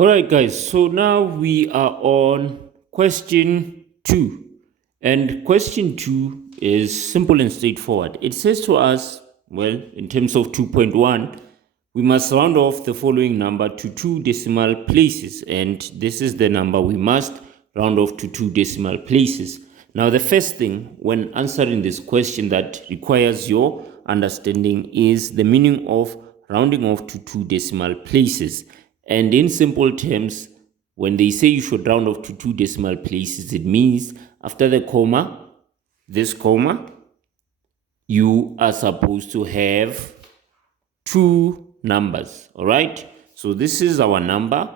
All right, guys. So now we are on question 2. And question 2 is simple and straightforward. It says to us, well, in terms of 2.1, we must round off the following number to 2 decimal places. And this is the number we must round off to 2 decimal places. Now, the first thing when answering this question that requires your understanding is the meaning of rounding off to 2 decimal places. And in simple terms, when they say you should round off to 2 decimal places, it means after the comma, this comma, you are supposed to have 2 numbers. All right. So this is our number.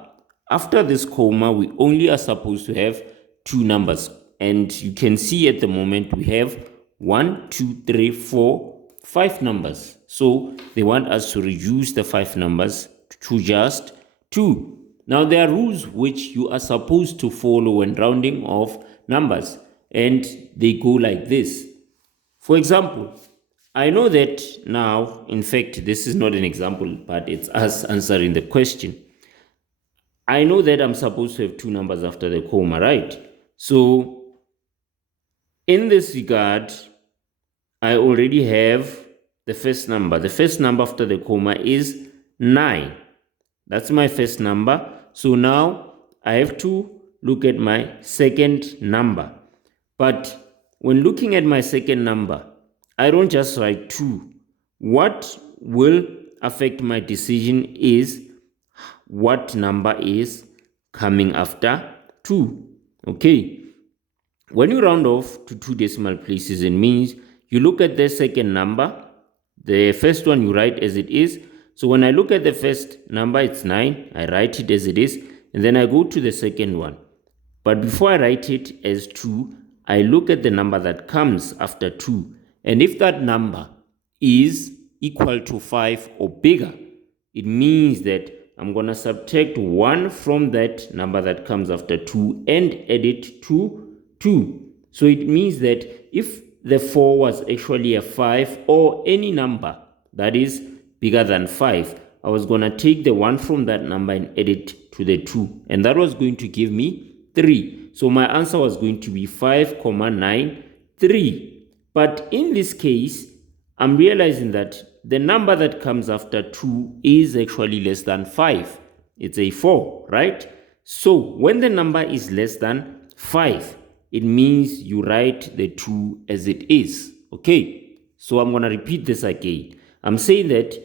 After this comma, we only are supposed to have 2 numbers. And you can see at the moment we have 1, 2, 3, 4, 5 numbers. So they want us to reduce the 5 numbers to just 2. Now there are rules which you are supposed to follow when rounding off numbers, and they go like this. For example, I know that now, in fact, this is not an example, but it's us answering the question. I know that I'm supposed to have 2 numbers after the comma, right? So in this regard, I already have the first number. The first number after the comma is 9. That's my first number. So now I have to look at my second number. But when looking at my second number, I don't just write 2. What will affect my decision is what number is coming after 2. Okay. When you round off to 2 decimal places, it means you look at the second number. The first one you write as it is. So when I look at the first number, it's 9. I write it as it is. And then I go to the second one. But before I write it as 2, I look at the number that comes after 2. And if that number is equal to 5 or bigger, it means that I'm going to subtract 1 from that number that comes after 2 and add it to 2. So it means that if the 4 was actually a 5 or any number that is bigger than 5, I was going to take the 1 from that number and add it to the 2. And that was going to give me 3. So my answer was going to be 5,93. But in this case, I'm realizing that the number that comes after 2 is actually less than 5. It's a 4, right? So when the number is less than 5, it means you write the 2 as it is. Okay, so I'm going to repeat this again. I'm saying that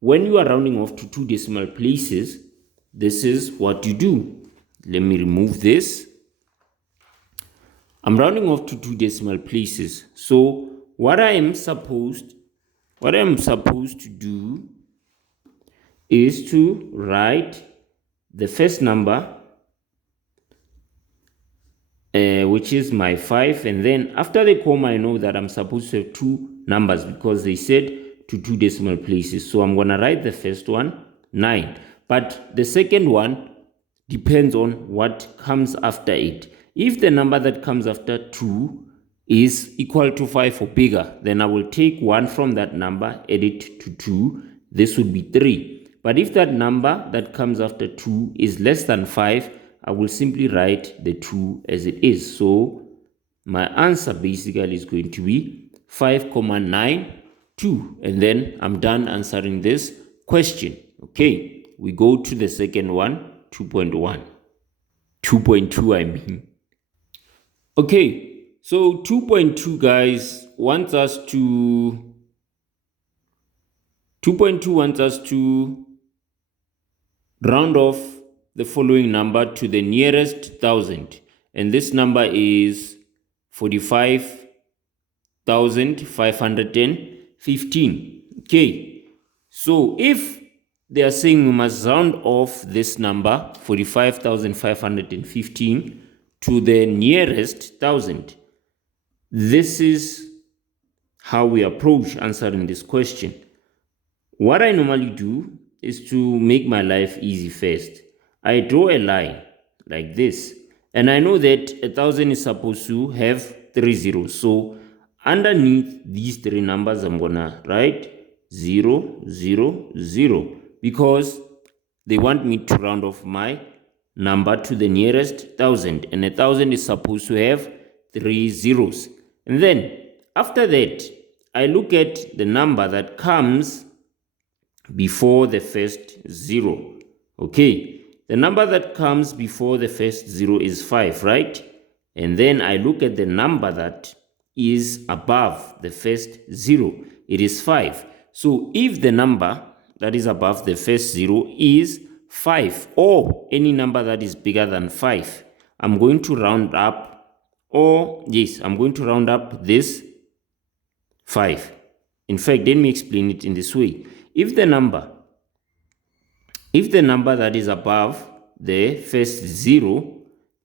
when you are rounding off to 2 decimal places, this is what you do. Let me remove this. I'm rounding off to 2 decimal places. So what I am supposed to do is to write the first number, which is my 5, and then after the comma, I know that I'm supposed to have 2 numbers because they said to 2 decimal places. So I'm going to write the first one, 9. But the second one depends on what comes after it. If the number that comes after 2 is equal to 5 or bigger, then I will take 1 from that number, add it to 2. This would be 3. But if that number that comes after 2 is less than 5, I will simply write the 2 as it is. So my answer basically is going to be 5,92. And then I'm done answering this question. Okay, we go to the second one, 2.1. 2.2, I mean. Okay, so 2.2, guys, wants us to round off the following number to the nearest 1,000. And this number is 45,515. Okay, so if they are saying we must round off this number, 45,515, to the nearest 1,000, this is how we approach answering this question. What I normally do is to make my life easy first. I draw a line like this, and I know that 1,000 is supposed to have 3 zeros. So underneath these 3 numbers, I'm gonna write 0, 0, 0, because they want me to round off my number to the nearest 1,000, and 1,000 is supposed to have 3 zeros. And then after that, I look at the number that comes before the first 0. Okay, the number that comes before the first 0 is 5, right? And then I look at the number that is above the first 0. It is 5. So if the number that is above the first 0 is 5, or any number that is bigger than 5, I'm going to round up, I'm going to round up this 5. In fact, let me explain it in this way. If the number that is above the first 0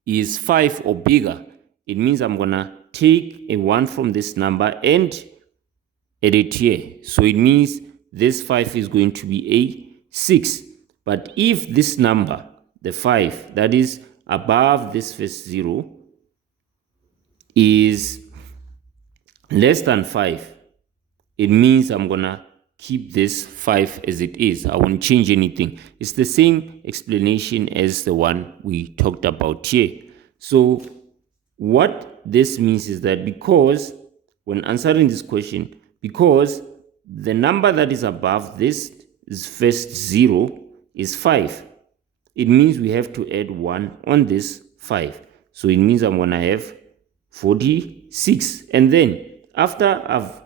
is 5 or bigger, it means I'm gonna take a 1 from this number and add it here. So it means this 5 is going to be a 6. But if this number, the 5 that is above this first 0, is less than 5, it means I'm gonna keep this 5 as it is. I won't change anything. It's the same explanation as the one we talked about here. So what this means is that because when answering this question, because the number that is above this first 0 is 5, it means we have to add 1 on this 5. So it means I'm gonna have 46. And then after I've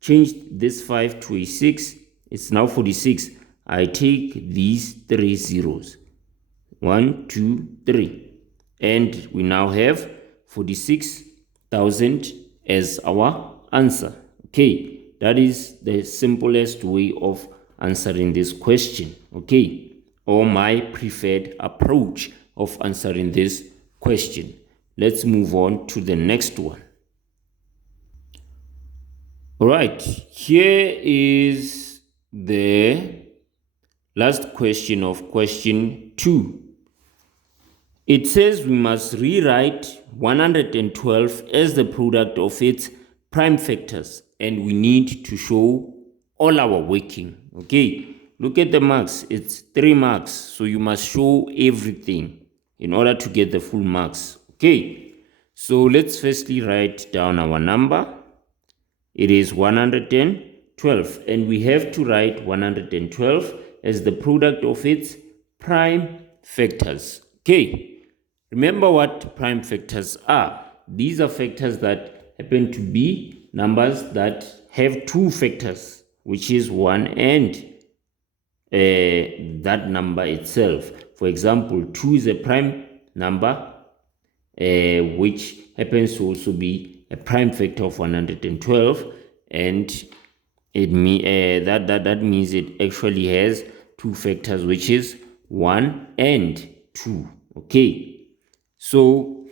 changed this 5 to a 6, it's now 46. I take these 3 zeros, 1, 2, 3, and we now have 46,000 as our answer. Okay, that is the simplest way of answering this question, okay, or my preferred approach of answering this question. Let's move on to the next one. All right, here is the last question of question 2. It says we must rewrite 112 as the product of its prime factors, and we need to show all our working. Okay, look at the marks. It's 3 marks, so you must show everything in order to get the full marks. Okay, so let's firstly write down our number. It is 112, and we have to write 112 as the product of its prime factors. Okay, remember what prime factors are. These are factors that happen to be numbers that have 2 factors, which is 1 and that number itself. For example, 2 is a prime number, which happens to also be a prime factor of 112, and it that means it actually has 2 factors, which is 1 and 2. Okay, so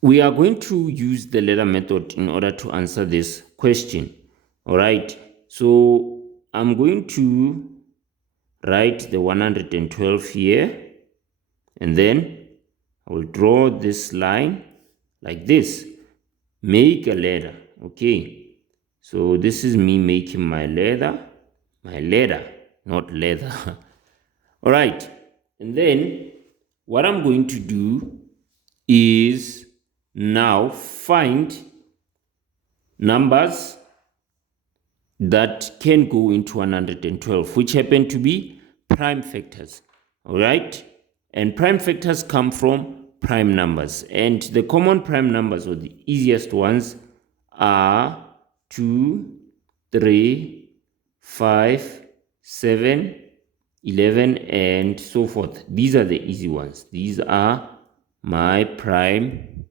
we are going to use the ladder method in order to answer this question. All right, so I'm going to write the 112 here, and then I will draw this line like this. Make a ladder. Okay, so this is me making my ladder, not leather. All right, and then what I'm going to do is now find numbers that can go into 112, which happen to be prime factors. All right, and prime factors come from prime numbers, and the common prime numbers, or the easiest ones, are 2, 3, 5, 7, 11, and so forth. These are the easy ones. These are my prime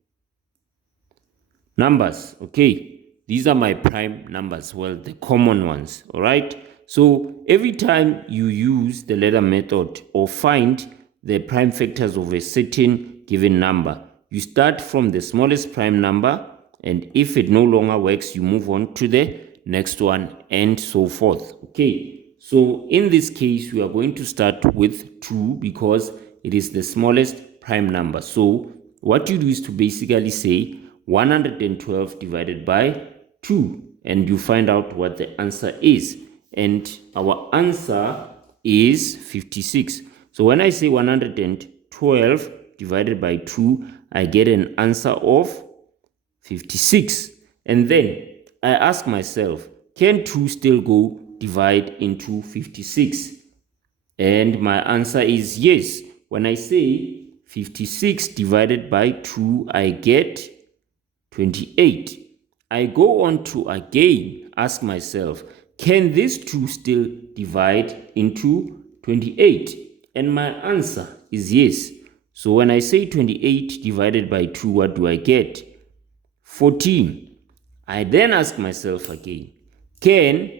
numbers. Okay, these are my prime numbers, well, the common ones. All right, so every time you use the ladder method or find the prime factors of a certain given number, you start from the smallest prime number, and if it no longer works, you move on to the next one, and so forth. Okay, so in this case, we are going to start with 2 because it is the smallest prime number. So what you do is to basically say 112 divided by 2, and you find out what the answer is. And our answer is 56. So when I say 112 divided by 2, I get an answer of 56. And then I ask myself, can 2 still go divide into 56? And my answer is yes. When I say 56 divided by 2, I get 28. I go on to again ask myself, can this 2 still divide into 28? And my answer is yes. So when I say 28 divided by 2, what do I get? 14. I then ask myself again, can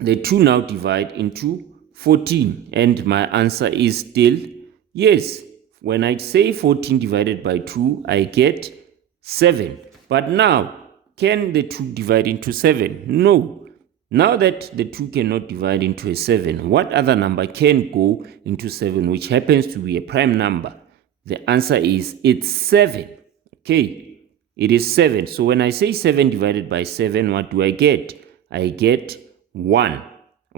the 2 now divide into 14? And my answer is still yes. When I say 14 divided by 2, I get 7. But now, can the 2 divide into 7? No. Now that the 2 cannot divide into a 7, what other number can go into 7, which happens to be a prime number? The answer is it's 7. Okay, it is 7. So when I say 7 divided by 7, what do I get? I get 1.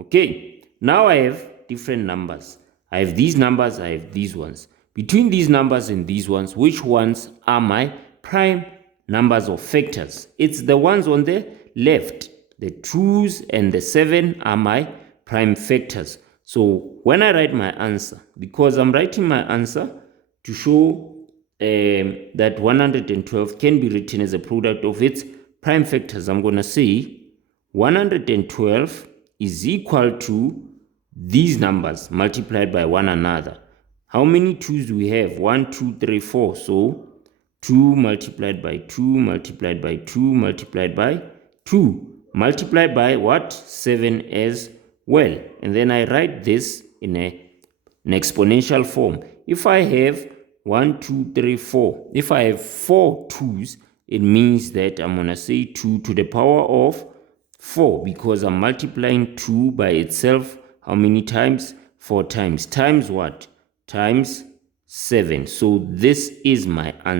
Okay, now I have different numbers. I have these numbers, I have these ones. Between these numbers and these ones, which ones are my prime numbers or factors? It's the ones on the left. The 2s and the 7 are my prime factors. So when I write my answer, because I'm writing my answer to show that 112 can be written as a product of its prime factors, I'm going to say 112 is equal to these numbers multiplied by one another. How many 2's do we have? 1, 2, 3, 4. So 2 multiplied by 2 multiplied by 2 multiplied by 2 multiplied by what? 7 as well. And then I write this in an exponential form. If I have 1, 2, 3, 4, if I have 4 2's, it means that I'm going to say 2 to the power of 4, because I'm multiplying 2 by itself how many times? 4 times. Times what? Times 7. So this is my answer.